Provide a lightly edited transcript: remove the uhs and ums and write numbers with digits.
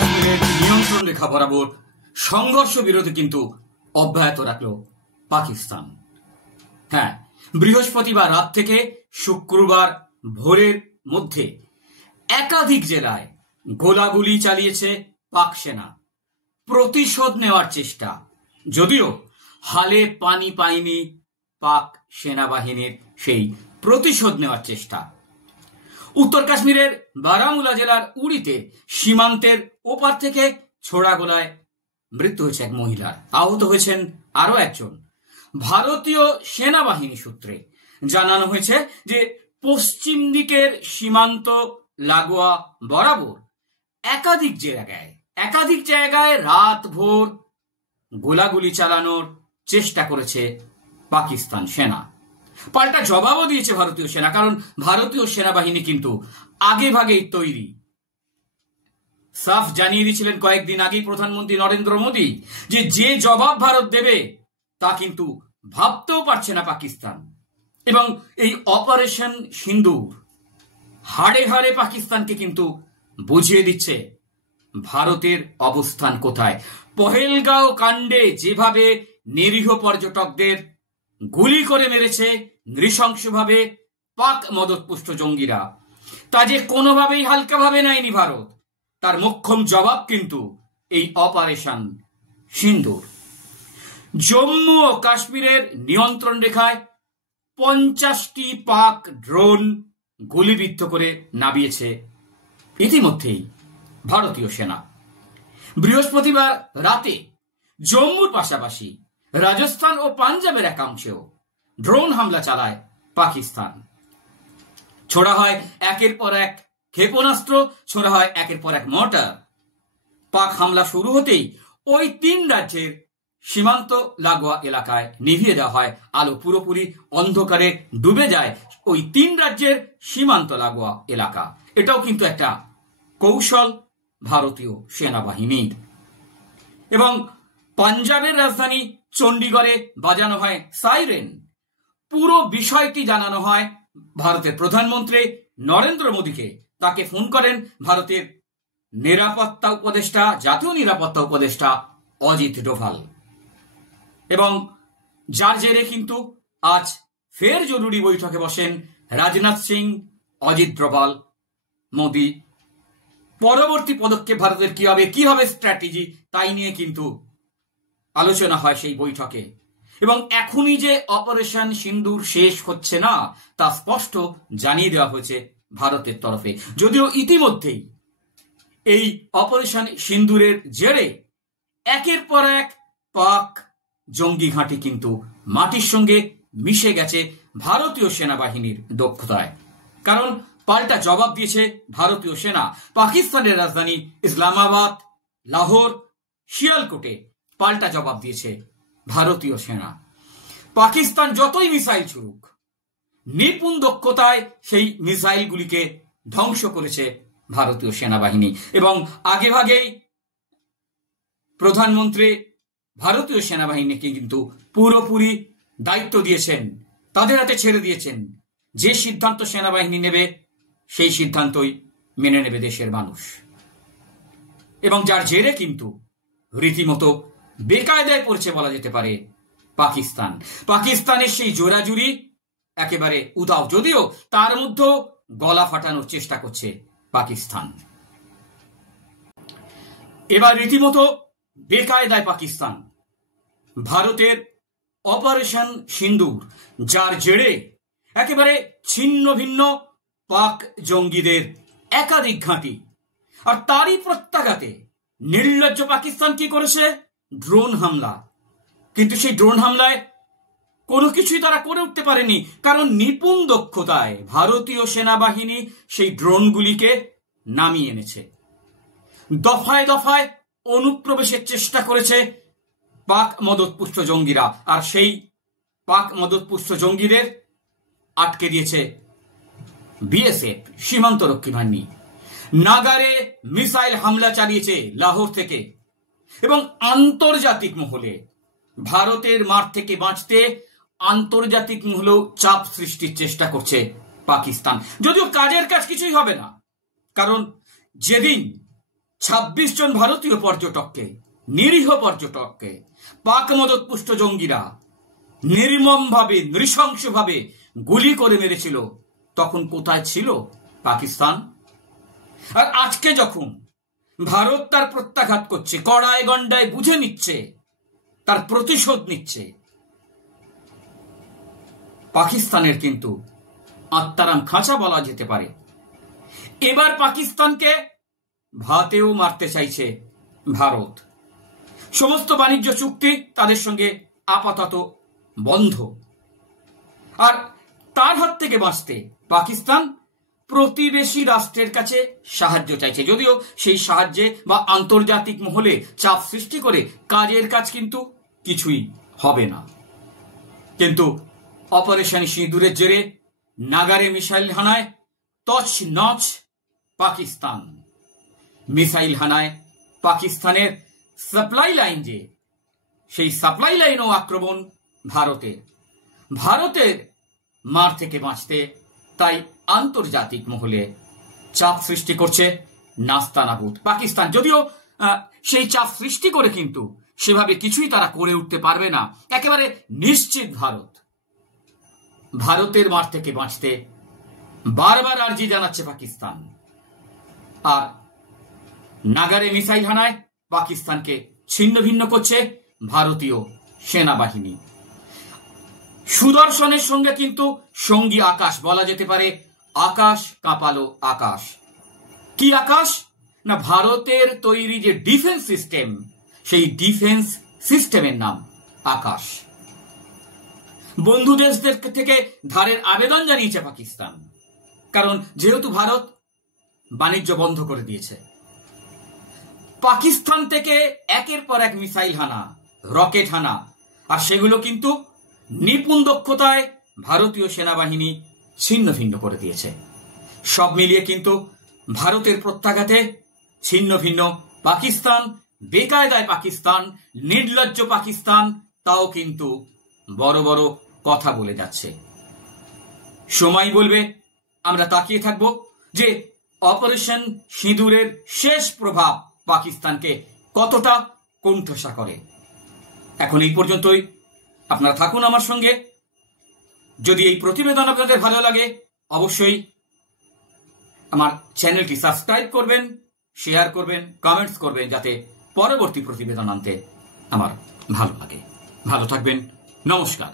কাশ্মীরের নিয়ন্ত্রণ রেখা বরাবর সংঘর্ষ বিরতি কিন্তু অব্যাহত রাখল পাকিস্তান। হ্যাঁ, বৃহস্পতিবার রাত থেকে শুক্রবার ভোরের মধ্যে একাধিক জেলায় গোলাগুলি চালিয়েছে পাক সেনা। প্রতিশোধ নেওয়ার চেষ্টা, যদিও হালে পানি পায়নি পাক সেনাবাহিনীর সেই প্রতিশোধ নেওয়ার চেষ্টা। উত্তর কাশ্মীরের বারামুলা জেলার উড়িতে সীমান্তের ওপার থেকে ছোড়া গোলায় মৃত্যু হয়েছে এক মহিলার, আহত হয়েছেন আরো একজন। ভারতীয় সেনাবাহিনী সূত্রে জানানো হয়েছে যে পশ্চিম দিকের সীমান্ত লাগোয়া বরাবর একাধিক জায়গায় রাত ভোর গোলাগুলি চালানোর চেষ্টা করেছে পাকিস্তান সেনা। পাল্টা জবাবও দিয়েছে ভারতীয় সেনা, কারণ ভারতীয় সেনাবাহিনী কিন্তু আগে ভাগেই তৈরি। সাফ জানিয়ে দিয়েছিলেন কয়েকদিন আগেই প্রধানমন্ত্রী নরেন্দ্র মোদী যে জবাব ভারত দেবে তা কিন্তু ভাবতেও পারছে না পাকিস্তান। এবং এই অপারেশন সিন্দুর হাড়ে হাড়ে পাকিস্তানকে কিন্তু বুঝিয়ে দিচ্ছে ভারতের অবস্থান কোথায়। পহেলগাঁও কাণ্ডে যেভাবে নিরীহ পর্যটকদের গুলি করে মেরেছে নৃশংসভাবে পাক মদতপুষ্ট জঙ্গিরা, তা যে কোনোভাবেই হালকাভাবে নেয়নি ভারত, তার মোক্ষম জবাব কিন্তু এই অপারেশন সিন্দুর। জম্মু ও কাশ্মীরের নিয়ন্ত্রণ রেখায় 50টি পাক ড্রোন গুলিবিদ্ধ করে নামিয়েছে ইতিমধ্যেই ভারতীয় সেনা। বৃহস্পতিবার রাতে জম্মুর পাশাপাশি রাজস্থান ও পাঞ্জাবের একাংশেও ড্রোন হামলা চালায় পাকিস্তান। ছোড়া হয় একের পর এক ক্ষেপণাস্ত্র, ছোড়া হয় একের পর এক মর্টার। পাক হামলা শুরু হতেই ওই 3 রাজ্যের সীমান্ত লাগোয়া এলাকায় নিভিয়ে দেওয়া হয় আলো, পুরোপুরি অন্ধকারে ডুবে যায় ওই 3 রাজ্যের সীমান্ত লাগোয়া এলাকা। এটাও কিন্তু একটা কৌশল ভারতীয় সেনাবাহিনীর। এবং পাঞ্জাবের রাজধানী চণ্ডীগড়ে বাজানো হয় সাইরেন। পুরো বিষয়টি জানানো হয় ভারতের প্রধানমন্ত্রী নরেন্দ্র মোদীকে। তাকে ফোন করেন ভারতের জাতীয় নিরাপত্তা উপদেষ্টা অজিত ডোভাল। এবং যার জেরে কিন্তু আজ ফের জরুরি বৈঠকে বসেন রাজনাথ সিং, অজিত ডোভাল, মোদী। পরবর্তী পদক্ষেপ ভারতের কি হবে স্ট্র্যাটেজি, তাই নিয়ে কিন্তু আলোচনা হয় সেই বৈঠকে। এবং এখনই যে অপারেশন সিন্দুর শেষ হচ্ছে না তা স্পষ্ট জানিয়ে দেওয়া হয়েছে ভারতের তরফে, যদিও ইতিমধ্যেই এই অপারেশন সিন্দুরের জেরে একের পর এক পাক জঙ্গি ঘাঁটি কিন্তু মাটির সঙ্গে মিশে গেছে ভারতীয় সেনাবাহিনীর দক্ষতায়। কারণ পাল্টা জবাব দিয়েছে ভারতীয় সেনা। পাকিস্তানের রাজধানী ইসলামাবাদ, লাহোর, শিয়ালকোটে পাল্টা জবাব দিয়েছে ভারতীয় সেনা। পাকিস্তান যতই মিসাইল ছুড়ুক, নিপুণ দক্ষতায় সেই মিসাইলগুলিকে ধ্বংস করেছে ভারতীয় সেনাবাহিনী। এবং আগেভাগেই প্রধানমন্ত্রী ভারতীয় সেনাবাহিনীকে কিন্তু পুরোপুরি দায়িত্ব দিয়েছেন, তাদের হাতে ছেড়ে দিয়েছেন। যে সিদ্ধান্ত সেনাবাহিনী নেবে সেই সিদ্ধান্তই মেনে নেবে দেশের মানুষ। এবং যার জেরে কিন্তু রীতিমতো বেকায়দায় পড়ছে বলা যেতে পারে পাকিস্তানের সেই জোরাজুরি একেবারে উদাও, যদিও তার মধ্যেও গলা ফাটানোর চেষ্টা করছে পাকিস্তান। এবার রীতিমতো বেকায়দায় পাকিস্তান। ভারতের অপারেশন সিন্দুর, যার জেরে একেবারে ছিন্ন ভিন্ন পাক জঙ্গিদের একাধিক ঘাঁটি, আর তারই প্রত্যাঘাতে নির্লজ্জ পাকিস্তান কি করেছে? ড্রোন হামলা। কিন্তু সেই ড্রোন হামলায় কোনো কিছুই তারা করে উঠতে পারেনি, কারণ নিপুণ দক্ষতায় ভারতীয় সেনাবাহিনী সেই ড্রোনগুলিকে নামিয়ে এনেছে। দফায় দফায় অনুপ্রবেশের চেষ্টা করেছে পাক মদতপুষ্ট জঙ্গিরা, আর সেই পাক মদতপুষ্ট জঙ্গিদের আটকে দিয়েছে বিএসএফ, সীমান্তরক্ষী বাহিনী। নাগারে মিসাইল হামলা চালিয়েছে লাহোর থেকে। এবং আন্তর্জাতিক মহলে ভারতের মার থেকে বাঁচতে আন্তর্জাতিক মহলেও চাপ সৃষ্টির চেষ্টা করছে পাকিস্তান, যদিও কাজের কাজ কিছুই হবে না। কারণ যেদিন 26 জন ভারতীয় পর্যটককে, নিরীহ পর্যটককে পাক মদতপুষ্ট জঙ্গিরা নির্মমভাবে, নৃশংসভাবে গুলি করে মেরেছিল, তখন কোথায় ছিল পাকিস্তান? আর আজকে যখন ভারত তার প্রত্যাঘাত করছে, কড়ায় গন্ডায় বুঝে নিচ্ছে, তার প্রতিশোধ নিচ্ছে, পাকিস্তানের কিন্তু আত্মারাম খাঁচা বলা যেতে পারে। এবার পাকিস্তানকে ভাতেও মারতে চাইছে ভারত। সমস্ত বাণিজ্য চুক্তি তাদের সঙ্গে আপাতত বন্ধ। আর তার হাত থেকে বাঁচতে পাকিস্তান প্রতিবেশী রাষ্ট্রের কাছে সাহায্য চাইছে, যদিও সেই সাহায্যে বা আন্তর্জাতিক মহলে চাপ সৃষ্টি করে কাজের কাজ কিন্তু কিছুই হবে না। কিন্তু অপারেশন সিঁদুরের জেরে নাগারে মিসাইল হানায় তছ নছ পাকিস্তান। মিসাইল হানায় পাকিস্তানের সাপ্লাই লাইন, যে সেই সাপ্লাই লাইনও আক্রমণ ভারতের মার থেকে বাঁচতে তাই আন্তর্জাতিক মহলে চাপ সৃষ্টি করছে নাস্তানাবুদ পাকিস্তান। যদিও সেই চাপ সৃষ্টি করে কিন্তু সেভাবে কিছুই তারা করে উঠতে পারবে না। একেবারে নিশ্চিত ভারতের মার থেকে বাঁচতে বারবার আর্জি জানাচ্ছে পাকিস্তান। আর নাগারে মিসাইল হানায় পাকিস্তানকে ছিন্ন ভিন্ন করছে ভারতীয় সেনাবাহিনী। সুদর্শনের সঙ্গে কিন্তু সঙ্গী আকাশ, বলা যেতে পারে আকাশ কাঁপালো আকাশ। কি আকাশ? না, ভারতের তৈরি যে ডিফেন্স সিস্টেম, সেই ডিফেন্স সিস্টেমের নাম আকাশ। বন্ধু দেশদের থেকে ধারের আবেদন জানিয়েছে পাকিস্তান, কারণ যেহেতু ভারত বাণিজ্য বন্ধ করে দিয়েছে, পাকিস্তান থেকে একের পর এক মিসাইল হানা, রকেট হানা, আর সেগুলো কিন্তু নিপুণ দক্ষতায় ভারতীয় সেনাবাহিনী ছিন্ন ভিন্ন করে দিয়েছে। সব মিলিয়ে কিন্তু ভারতের প্রত্যাঘাতে ছিন্ন ভিন্ন পাকিস্তান, বেকায়দায় পাকিস্তান, নির্লজ্জ পাকিস্তান, তাও কিন্তু বড় বড় কথা বলে যাচ্ছে। সময় বলবে, আমরা তাকিয়ে থাকব যে অপারেশন সিঁদুরের শেষ প্রভাব পাকিস্তানকে কতটা কোণঠাসা করে। এখন এই পর্যন্তই। আপনারা থাকুন আমার সঙ্গে। যদি এই প্রতিবেদন আপনাদের ভালো লাগে, অবশ্যই আমার চ্যানেলটি সাবস্ক্রাইব করবেন, শেয়ার করবেন, কমেন্টস করবেন, যাতে পরবর্তী প্রতিবেদন আনতে আমার ভালো লাগে। ভালো থাকবেন। নমস্কার।